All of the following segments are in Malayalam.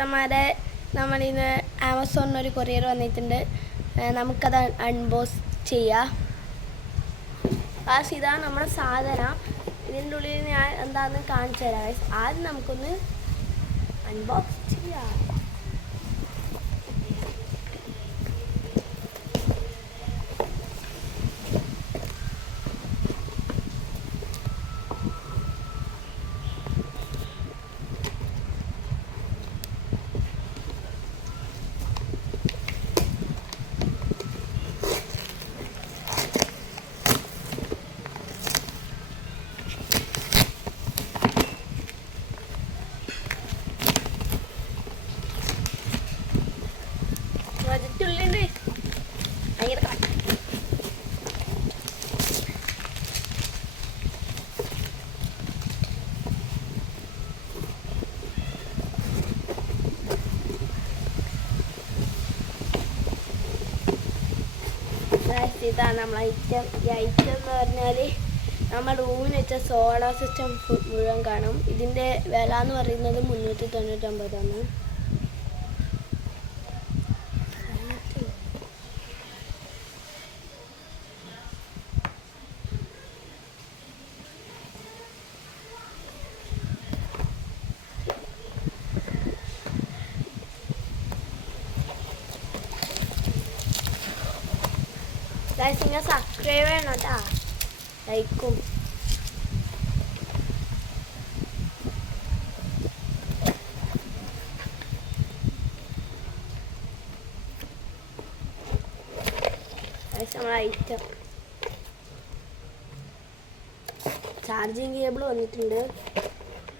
നമ്മുടെ നമ്മളിന്ന് ആമസോണിൽ ഒരു കൊറിയർ വന്നിട്ടുണ്ട്. നമുക്കത് അൺബോക്സ് ചെയ്യാം. പക്ഷേ ഇതാണ് നമ്മുടെ സാധനം. ഇതിൻ്റെ ഉള്ളിൽ ഞാൻ എന്താണെന്ന് കാണിച്ചു തരാം. ആദ്യം നമുക്കൊന്ന് അൺബോക്സ് ചെയ്യാം. ഇതാണ് നമ്മൾ ഐറ്റം. ഈ ഐറ്റം എന്ന് പറഞ്ഞാൽ നമ്മുടെ റൂമിന് വെച്ച സോളാർ സിസ്റ്റം മുഴുവൻ കാണും. ഇതിൻ്റെ വില എന്ന് പറയുന്നത് 399. നിങ്ങൾ സബ്സ്ക്രൈബ് ചെയ്യണം കേട്ടോ, ലൈക്കും. നമ്മളെ ഐറ്റം ചാർജിങ് കേബിൾ വന്നിട്ടുണ്ട്,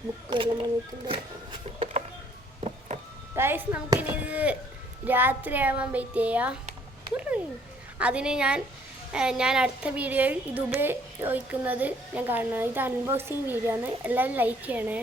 ബുക്ക് എല്ലാം വന്നിട്ടുണ്ട്. ഗൈസ് നമുക്കിനി ഇത് രാത്രിയാവാൻ വെയിറ്റ് ചെയ്യാം. അതിന് ഞാൻ അടുത്ത വീഡിയോയിൽ ഇത് ഉപയോഗിക്കുന്നത് ഞാൻ കാണുന്നത്. ഇത് അൺബോക്സിങ് വീഡിയോ ആണ്. എല്ലാവരും ലൈക്ക് ചെയ്യണേ.